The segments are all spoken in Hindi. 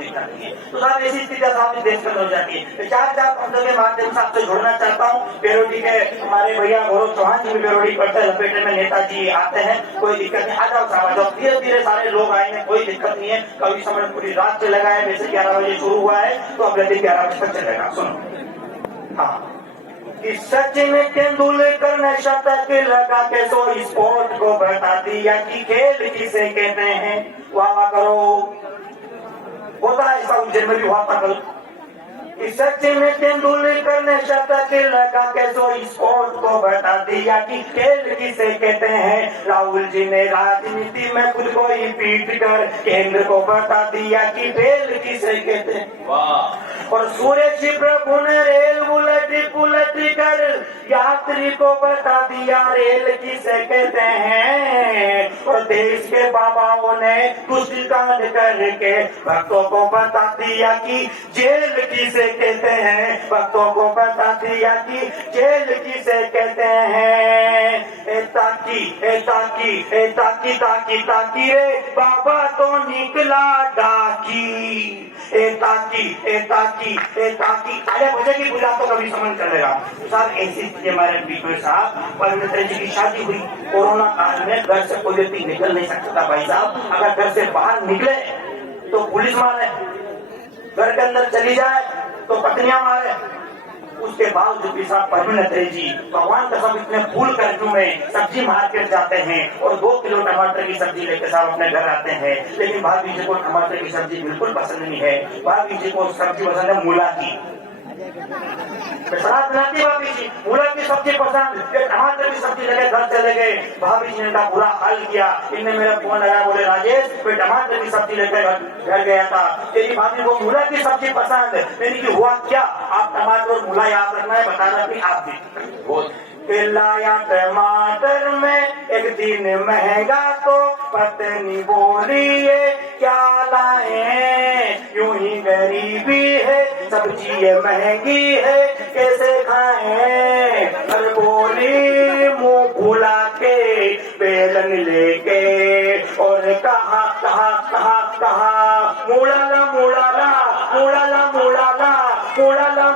दिक्कत नहीं है। तो साहब ऐसी स्थिति साहब देश में हो जाती है। 4-4 के माध्यम से आपसे जोड़ना चाहता हूँ। बेरोडी के हमारे भैया गौरव चौहान जी भी बेरोडी पड़ते हैं, लपेटे में नेताजी आते हैं, कोई दिक्कत नहीं, आ जाओ साहब आ जाओ। धीरे धीरे सारे लोग आएंगे, कोई दिक्कत नहीं है। कभी समय पूरी रात चलेगा है, वैसे 11 बजे शुरू हुआ है तो अगले दिन 11 बजे तक चलेगा। सुनो हाँ कि सचिन तेंदुलकर ने शतक लगा के 100 स्पोर्ट को बता दिया कि खेल किसे कहते हैं। वाह वाह करो, होता है ऐसा उज्जैन में भी हुआ था कल। सचिन तेंदुलकर ने शतक लगा के 100 स्पोर्ट को बता दिया कि खेल किसे कहते हैं। राहुल जी ने राजनीति में खुद को ही पीट कर केंद्र को बता दिया कि खेल किसे कहते हैं। वाह। और सुरेश प्रभु ने रेल उलट कर यात्री को बता दिया रेल किसे कहते हैं। और देश के बाबाओं ने तुष्टिकांड करके भक्तों को बता दिया कि जेल किसे कहते हैं। भक्तों को बता दिया कि जेल किसे कहते हैं। ताकी रे बाबा तो निकला डाकी। ताकी अरे मुझे की बुला तो कभी समझ चलेगा। साहब ऐसी स्थिति हमारे बीच में साहब परमित्र जी की शादी हुई कोरोना काल में, घर से कोई व्यक्ति निकल नहीं सकता भाई साहब। अगर घर से बाहर निकले तो पुलिस मारे, घर के अंदर चली जाए तो पत्नियां मारे। उसके बावजूद भी साहब परमित्र जी भगवान का सब इतने फूल कर्फ्यू में सब्जी मार्केट जाते हैं और 2 किलो टमाटर की सब्जी लेकर साहब अपने घर आते हैं। लेकिन भाभी जी को टमाटर की सब्जी बिल्कुल पसंद नहीं है। भाभी जी को सब्जी पसंद है मूला की। सलाद बनाती भाभी जी, मूला की सब्जी पसंद, टमाटर की सब्जी लेके घर चले गए। भाभी जी ने का बुरा हाल किया। इनने मेरा फोन आया, बोले राजेश मैं टमाटर की सब्जी लेकर घर गया था, तेरी भाभी को मूला की सब्जी पसंद। मैंने की हुआ क्या? आप टमाटर और मूला याद रखना है, बताना कि आप भी लाया टमाटर में एक दिन महंगा तो पत्नी बोली ये क्या लाए, यूं ही गरीबी है सब्जी ये महंगी है कैसे खाएं। और बोली मुंह फुला के बेलन लेके और कहा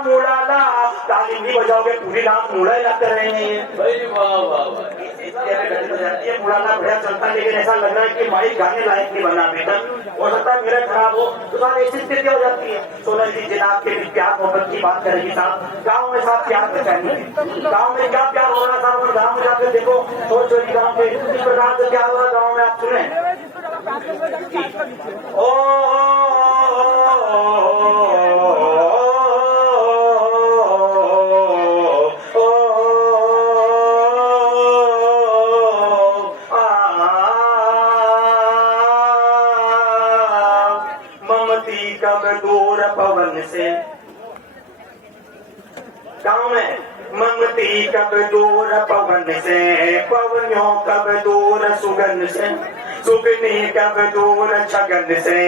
मुड़ाला ताली नहीं बजाओगे पूरी रात मुड़ा लाते रहेंगे। मुड़ाना बढ़िया चलता, लेकिन ऐसा लग रहा है कि माई गाने लायक नहीं बना बेटा। हो सकता है मेरा खराब हो तो साहब ऐसी स्थिति हो जाती है। सोनल जी जनाब के भी प्यार मोहब्बत की बात करेगी साहब। गाँव में साहब प्यार पहचानिए, गाँव में क्या प्यार हो रहा साहब। और गाँव में जाकर देखो छोटी छोटी गाँव में किस प्रकार से क्या हो रहा गाँव में, आप सुने। कब दूर पवन से, गाँव में ममती कब दूर पवन से, पवनों कब दूर सुगंध से, सुगनी कब दूर छगन से,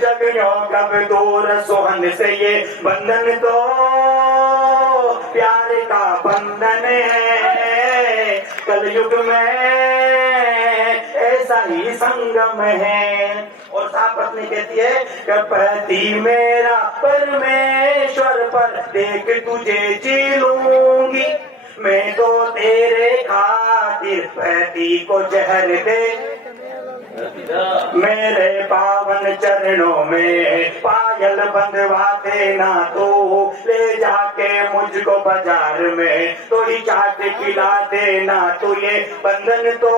जगनों कब दूर सोहन से। ये बंधन तो प्यार का बंधन है, कलयुग में ऐसा ही संगम है। और साफ पत्नी कहती है कि पति मेरा परमेश्वर पर देख तुझे जी लूंगी, मैं तो तेरे खातिर पति को जहर दे मेरे पावन चरणों में पायल बंधवा देना तो, ले जाके मुझको बाजार में तो ही चाट खिला देना तो। ये बंधन तो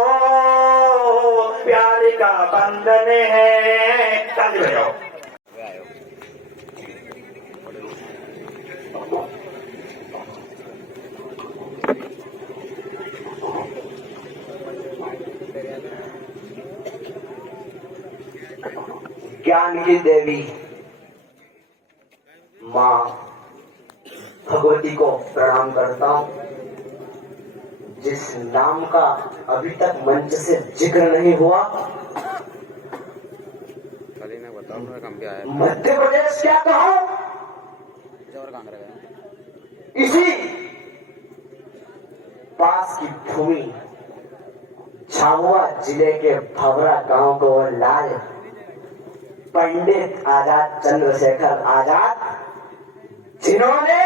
प्यार का बंधन है। ताली बजाओ। ज्ञान की देवी माँ भगवती को प्रणाम करता हूँ, जिस नाम का अभी तक मंच से जिक्र नहीं हुआ। मध्य प्रदेश क्या कहो, इसी पास की भूमि झाबुआ जिले के भवरा गांव को लाल पंडित आजाद चंद्रशेखर आजाद, जिन्होंने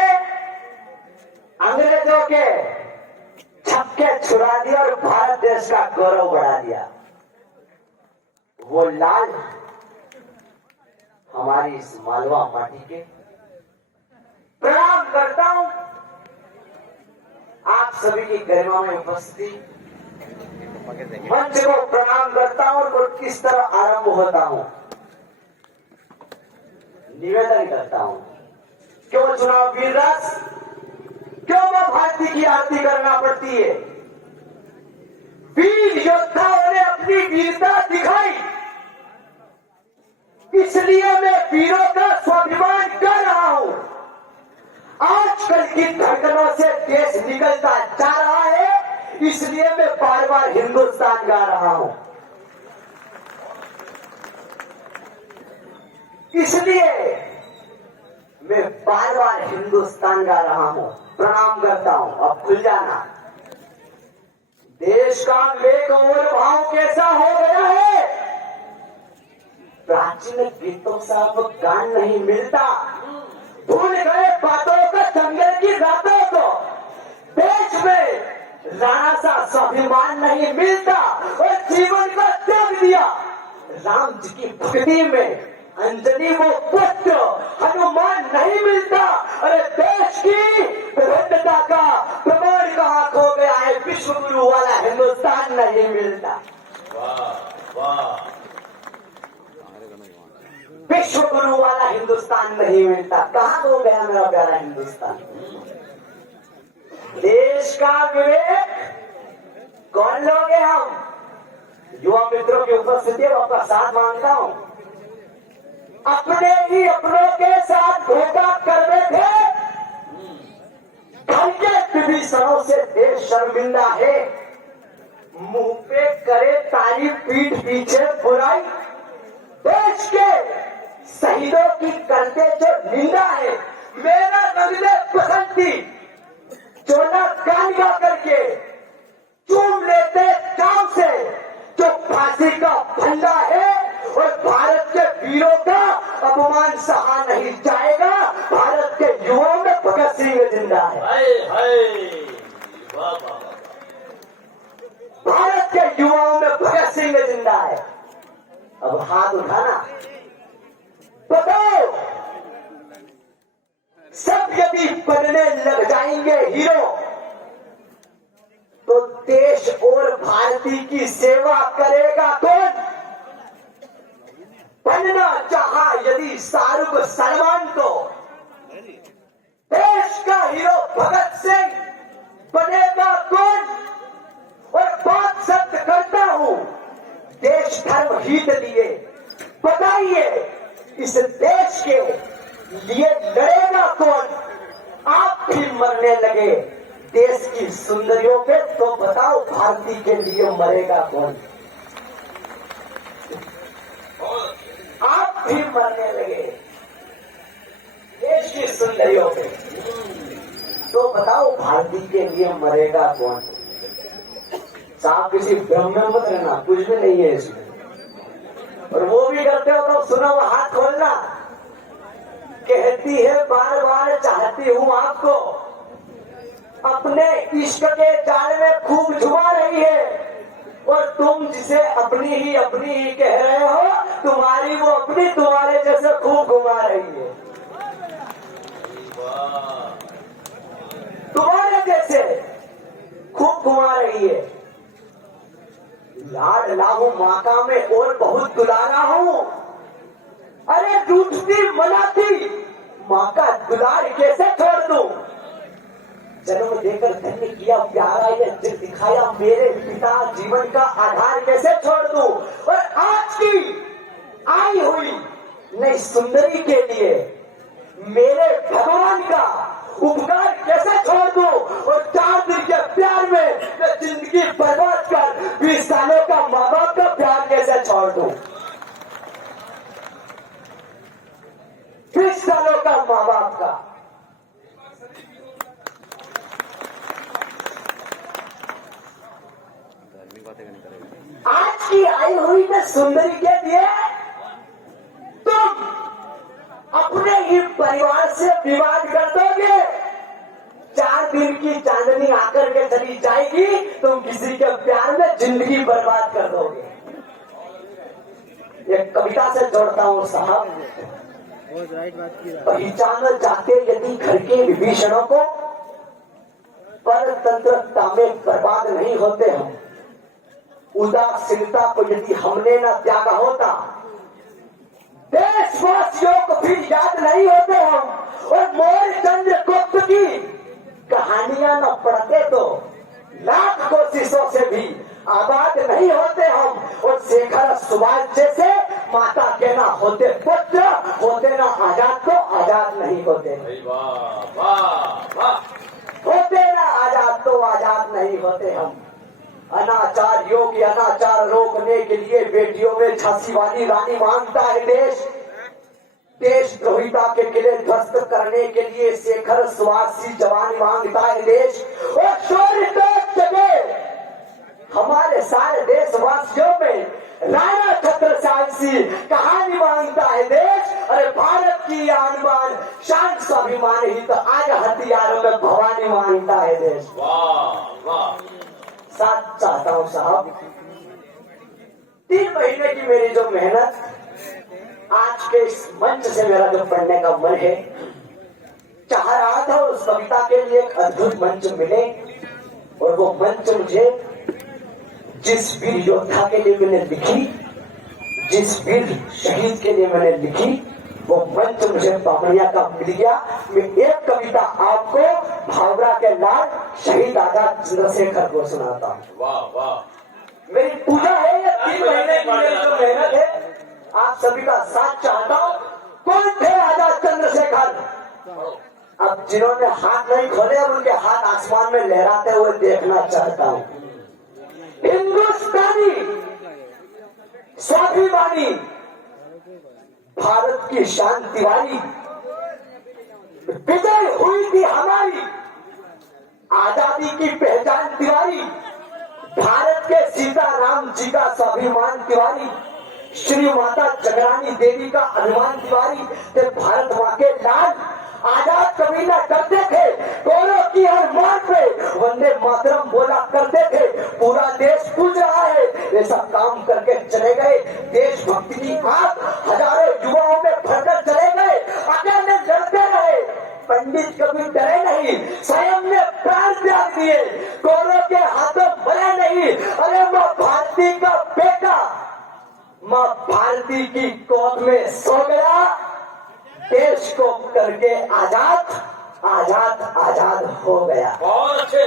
अंग्रेजों के छक्के छुड़ा दिया और भारत देश का गौरव बढ़ा दिया। वो लाल हमारी इस मालवा माटी के प्रणाम करता हूं। आप सभी की गरिमा में उपस्थिति मंच को प्रणाम करता हूं और किस तरह आरंभ होता हूं, निवेदन करता हूं। क्यों चुनाव वीर रस, क्यों मां भारती की आरती करना पड़ती है? वीर योद्धाओं ने अपनी वीरता दिखाई, इसलिए मैं वीरों का स्वाभिमान कर रहा हूं। आजकल की धड़कनों से देश निकलता जा रहा है, इसलिए मैं बार बार हिंदुस्तान गा रहा हूं। इसलिए मैं बार बार हिंदुस्तान गा रहा हूं। प्रणाम करता हूं। अब खुल जाना। देश का वेग और भाव कैसा हो गया है? प्राचीन गीतों से अब गान नहीं मिलता। भूल गए बातों को, जंगल की रातों को। देश में राणा सा स्वाभिमान नहीं मिलता और जीवन को त्याग दिया। राम जी की भक्ति में अंजनी वो पुत्र हनुमान नहीं मिलता। अरे देश की विविधता का प्रमाण कहाँ खो गया है? विश्व गुरु वाला हिंदुस्तान नहीं मिलता। वाह वाह, विश्व गुरु वाला हिंदुस्तान नहीं मिलता। कहाँ खो गया मेरा प्यारा हिंदुस्तान? देश का विवेक कौन लोग हैं हम? युवा मित्रों की उपस्थिति में आपका साथ मांगता हूं। अपने ही अपनों के साथ धोखा कर रहे थे। घर के विभीषणों से देश शर्मिंदा है। मुंह पे करे तारीफ, पीठ पीछे बुराई। देश के शहीदों की करते जो निंदा है। मेरा नगले बसंती चोला गान गा करके चूम लेते चाव से जो फांसी का फंदा है। और भारत के वीरों का अपमान सहा नहीं जाएगा। भारत के युवाओं में भगत सिंह जिंदा है। हाय हाय, वाह वाह, भारत के युवाओं में भगत सिंह जिंदा है। अब हाथ उठाना, बताओ सब यदि बनने लग जाएंगे हीरो, तो देश और भारती की सेवा करेगा कौन? बनना चाहा यदि शाहरुख सलमान को, देश का हीरो भगत सिंह बनेगा कौन? और बात सत्य करता हूं, देश धर्म हित लिए बताइए, इस देश के लिए लड़ेगा कौन? आप भी मरने लगे देश की सुंदरियों पे, तो बताओ भारती के लिए मरेगा कौन? आप भी मरने लगे देश की सुंदरियों पे, तो बताओ भारती के लिए मरेगा कौन? साहब किसी भ्रम में मत रहना, कुछ भी नहीं है इसमें। और वो भी करते हो तो सुनो, हाथ खोलना। कहती है बार बार चाहती हूं आपको, अपने इश्क के जाल में खूब झुमा रही है। और तुम जिसे अपनी ही कह रहे हो, तुम्हारी वो अपनी तुम्हारे जैसे खूब घुमा रही है। तुम्हारे जैसे खूब घुमा रही है। लाड लाहू माका में और बहुत दुलारा हूं। अरे रूठती मनाती माँ का दुलार कैसे छोड़ दूं? जन्म देकर धन्य किया प्यारा ये दिल दिखाया मेरे पिता, जीवन का आधार कैसे छोड़ दूं? और आज की आई हुई नई सुंदरी के लिए मेरे भगवान का उपकार कैसे छोड़ दूं? और 4 दिन के प्यार में मैं जिंदगी बर्बाद कर 20 सालों का माँ बाप का प्यार कैसे छोड़ दूं? 20 सालों का माँ बाप का। आज की आई हुई मैं सुंदरी के लिए तो ही परिवार से विवाद कर दोगे, 4 दिन की चांदनी आकर के चली जाएगी, तुम किसी के प्यार में जिंदगी बर्बाद कर दोगे। एक कविता से जोड़ता हूँ साहब। पहचाना जाते यदि घर के विभीषणों को, परतंत्रता में बर्बाद नहीं होते हम। उदासीनता को यदि हमने न त्यागा होता, देशवासियों को फिर याद नहीं होते हम, और मोर चंद्रगुप्त की कहानियां न पढ़ते तो लाख कोशिशों से भी आबाद नहीं होते हम। और शेखर सुभाष जैसे माता के ना होते पुत्र, होते ना आजाद तो आजाद नहीं होते। होते ना आजाद तो आजाद नहीं होते हम। अनाचार योग्य अनाचार रोकने के लिए बेटियों में झांसी वाली रानी मांगता है देश। देशद्रोहिता के किले ध्वस्त करने के लिए शेखर सुभाष जवानी मांगता है देश। और शौर्य तो जगे हमारे सारे देशवासियों में राणा छत्रसाल कहानी मांगता है देश। अरे भारत की आन बान शान स्वाभिमान ही तो आज हथियारों में भवानी मांगता है देश। वाह वाह। साथ चाहता हूँ साहब, 3 महीने की मेरी जो मेहनत, आज के इस मंच से मेरा जो पढ़ने का मन है, चाह रहा था उस कविता के लिए एक अद्भुत मंच मिले। और वो मंच मुझे जिस वीर योद्धा के लिए मैंने लिखी, जिस वीर शहीद के लिए मैंने लिखी, वो मंच मुझे बामनिया का मिल गया। मैं एक कविता आपको भावरा के लाल शहीद आजाद चंद्रशेखर को सुनाता हूँ। वाह वाह। मेरी पूजा है, ये 3 महीने की मेरी जो मेहनत है, आप सभी का साथ चाहता हूँ। कौन थे आजाद चंद्रशेखर? अब जिन्होंने हाथ नहीं खोले, अब उनके हाथ आसमान में लहराते हुए देखना चाहता हूँ। हिंदुस्तानी स्वाभिमानी भारत की शांति वाली विजय हुई थी हमारी, आजादी की पहचान तिवारी, भारत के सीताराम जी का स्वाभिमान तिवारी, श्री माता जगरानी देवी का अभिमान तिवारी थे। भारत माँ के लाल आजाद कबीला करते थे, गौरव की हर मार्ग पे वंदे मातरम बोला करते थे। पूरा देश पूज रहा है, ऐसा काम करके चले गए। देशभक्ति की आग हजारों युवाओं में भरकर चले गए। अकेले लड़ते रहे, पंडित कभी डरे नहीं, स्वयं ने प्राण त्याग दिए, गौरव के हाथों मरे नहीं। अरे माँ भारती का बेटा माँ भारती की गोद में सो गया, देश को करके आजाद आजाद आजाद हो गया। बहुत अच्छे।